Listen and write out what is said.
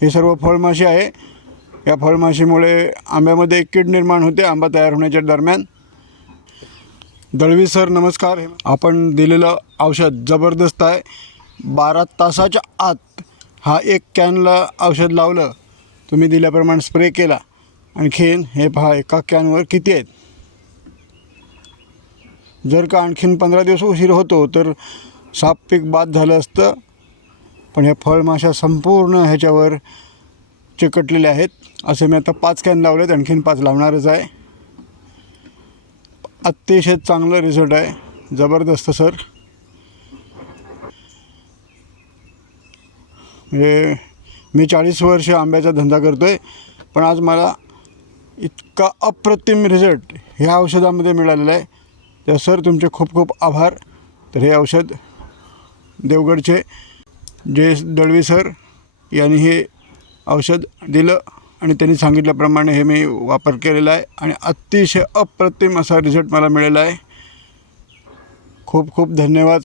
हे सर्व फळमाशी आहे। या फळमाशीमुळे आंब्यामध्ये कीड निर्माण होते आंबा तयार होण्याच्या दरम्यान। दळवी सर नमस्कार। आपण दिलेलं औषध जबरदस्त आहे। 12 तासाच्या आत हा एक कॅनला औषध लावलं, तुम्ही दिल्याप्रमाणे स्प्रे केला, आणखीन हे पहा एका कॅनवर किती आहेत। जर का आणखीन 15 दिवस उशीर होतो तर साप पीक बाद झालं असतं, पण हे फळमाशा संपूर्ण ह्याच्यावर चिकटलेले आहेत। असे मी आता 5 कॅन लावलेत, आणखीन 5 लावणारच आहे। अतिशय चांगलं रिझल्ट आहे, जबरदस्त सर। हे मी 40 वर्ष आंब्याचा धंदा करतो आहे, पण आज मला इतका अप्रतिम रिझल्ट ह्या औषधामध्ये मिळालेला आहे। तर सर तुमचे खूप खूप आभार। तर हे औषध देवगडचे जे दळवी सर यांनी हे औषध दिलं आणि त्यांनी सांगितल्याप्रमाणे हे मी वापर केलेला आहे आणि अतिशय अप्रतिम असा रिझल्ट मला मिळाला आहे। खूप खूप धन्यवाद